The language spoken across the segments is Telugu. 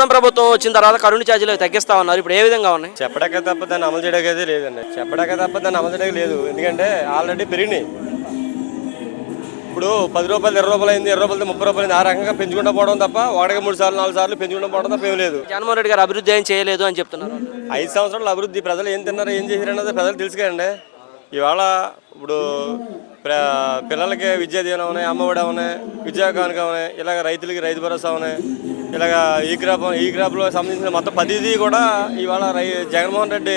ప్రభుత్వం వచ్చిన తర్వాత కరెంటు ఛార్జీలు తగ్గిస్తా ఉన్నారు. ఇప్పుడు ఏ విధంగా ఉన్నాయి? చెప్పడాక తప్ప దాన్ని అమలు చేయడానికి అయితే లేదండి. చెప్పడాక తప్ప దాన్ని అమలు చేయడానికి లేదు. ఎందుకంటే ఆల్రెడీ పెరిగినాయి. ఇప్పుడు పది రూపాయలు ఇరవై రూపాయలు అయింది ఇరవై రూపాయలు ముప్పై రూపాయలు ఆ రకంగా పెంచుకుంటూ పోవడం తప్ప ఒకటికి మూడు సార్లు నాలుగు సార్లు పెంచుకుంటూ పోవడం తప్ప ఏం లేదు. జగన్మోహన్ రెడ్డి గారు అభివృద్ధి ఏం చేయలేదు అని చెప్తున్నారు. ఐదు సంవత్సరాల అభివృద్ధి. ప్రజలు ఏం తిన్నారు ఏం చేశారు అన్నది ప్రజలు తెలుసు కదండి ఇవాళ ఇప్పుడు పిల్లలకి విద్యా దీవెన ఉన్నాయి అమ్మఒడి ఉన్నాయి విద్యా కానుక ఉన్నాయి ఇలాగ రైతులకి రైతు భరోసా ఉన్నాయి ఇలాగ ఈ క్రాప్ ఈ క్రాప్లో సంబంధించిన మొత్తం ప్రతిదీ కూడా ఇవాళ రై జగన్మోహన్ రెడ్డి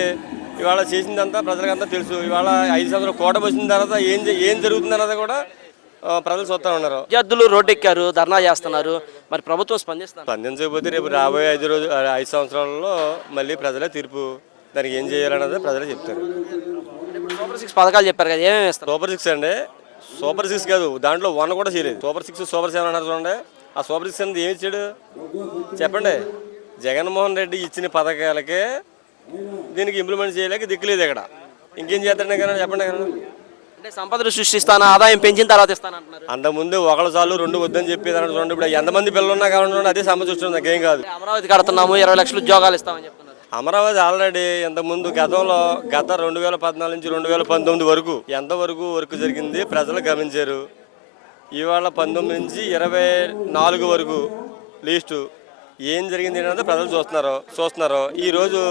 ఇవాళ చేసిందంతా ప్రజలకంతా తెలుసు. ఇవాళ ఐదు సంవత్సరాలు కోట వచ్చిన తర్వాత ఏం ఏం జరుగుతుంది అన్నది కూడా ప్రజలు చూస్తూ ఉన్నారు. విద్యార్థులు రోడ్డెక్కారు ధర్నా చేస్తున్నారు. మరి ప్రభుత్వం స్పందిస్తున్నారు స్పందించకపోతే రేపు రాబోయే ఐదు రోజు ఐదు సంవత్సరాలలో మళ్ళీ ప్రజలే తీర్పు దానికి ఏం చేయాలన్నది ప్రజలే చెప్తారు. సూపర్ సిక్స్ పథకాలు చెప్పారు కదా ఏమేమి ఇస్తారు సూపర్ సిక్స్ అండి. సూపర్ సిక్స్ కాదు దాంట్లో వన్ కూడా చేయలేదు. సూపర్ సిక్స్ సూపర్ సెవెన్ అన్నారు చూడండి. ఆ సూపర్ సిక్స్ అనేది ఏమి ఇచ్చాడు? చెప్పండి. జగన్మోహన్ రెడ్డి ఇచ్చిన పథకాలకే దీనికి ఇంప్లిమెంట్ చేయలేక దిక్కులేదు ఇక్కడ. ఇంకేం చేస్తాడు కదా చెప్పండి కదా అంటే సంపదలు సృష్టిస్తాను ఆదాయం పెంచిన తర్వాత ఇస్తాను అంటున్నారు అంతకుముందు ఒకళ్ళ సార్లు రెండు వద్దని చెప్పేదాన్ని చూడండి. ఇప్పుడు ఎంతమంది పిల్లలు ఉన్నా కావాలంటే అదే సమస్య వస్తుంది నాకేం కాదు. అమరావతి కడుతున్నాము ఇరవై లక్షల ఉద్యోగాలు ఇస్తామని చెప్తున్నారు అమరావతి ఆల్రెడీ ఇంతకుముందు గతంలో గత రెండు వేల పద్నాలుగు నుంచి రెండు వేల పంతొమ్మిది వరకు ఎంతవరకు వర్క్ జరిగింది ప్రజలు గమనించారు. ఇవాళ పంతొమ్మిది నుంచి ఇరవై నాలుగు వరకు లీస్టు ఏం జరిగింది అనేది ప్రజలు చూస్తున్నారు చూస్తున్నారు. ఈరోజు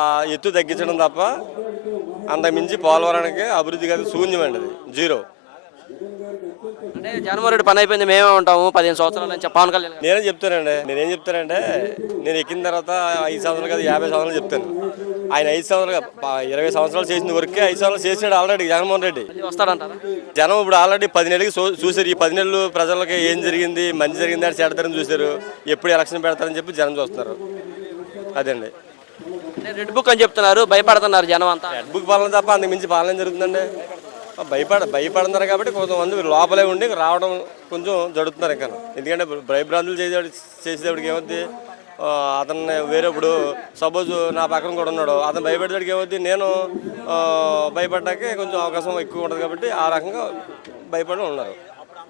ఆ ఎత్తు తగ్గించడం తప్ప అంతకుమించి పోలవరానికి అభివృద్ధి కాదు శూన్యమండి జీరో. అంటే జగన్మోహన్ పని అయిపోయింది మేమే ఉంటాము పదిహేను సంవత్సరాలు అని చెప్పి పవన్ కళ్యాణ్. నేనే చెప్తానండి నేనేం చెప్తానంటే నేను ఎక్కిన తర్వాత ఐదు సంవత్సరాలు కాదు యాభై సంవత్సరాలు చెప్తాను. ఆయన ఐదు సంవత్సరాలు ఇరవై సంవత్సరాలు చేసిన వరకే ఐదు సంవత్సరాలు చేసాడు ఆల్రెడీ జగన్మోహన్ రెడ్డి మళ్ళీ వస్తాడంటారా? జనం ఇప్పుడు ఆల్రెడీ పది నెలలకి చూ- చూశారు ఈ పది నెలలు ప్రజలకి ఏం జరిగింది మంచి జరిగింది అని చెడతారని చూశారు ఎప్పుడు ఎలక్షన్ పెడతారని చెప్పి జనం చూస్తున్నారు. అదండి. రెడ్ బుక్ అని చెప్తున్నారు భయపడుతున్నారు జనం అంతా. రెడ్ బుక్ పాలన తప్ప అంతకు మించి పాలన జరుగుతుందండి? భయపడ భయపడుతున్నారు కాబట్టి కొంతమంది లోపలే ఉండి రావడం కొంచెం జరుగుతున్నారు ఇంకా. ఎందుకంటే భయభ్రాంతులు చేసే చేసేటప్పటికి ఏమవుద్ది అతన్ని వేరేప్పుడు సపోజ్ నా పక్కన కూడా ఉన్నాడు అతను భయపడేటప్పటికి ఏమవుద్ది నేను భయపడ్డాకే కొంచెం అవకాశం ఎక్కువ ఉంటుంది కాబట్టి ఆ రకంగా భయపడి ఉన్నారు.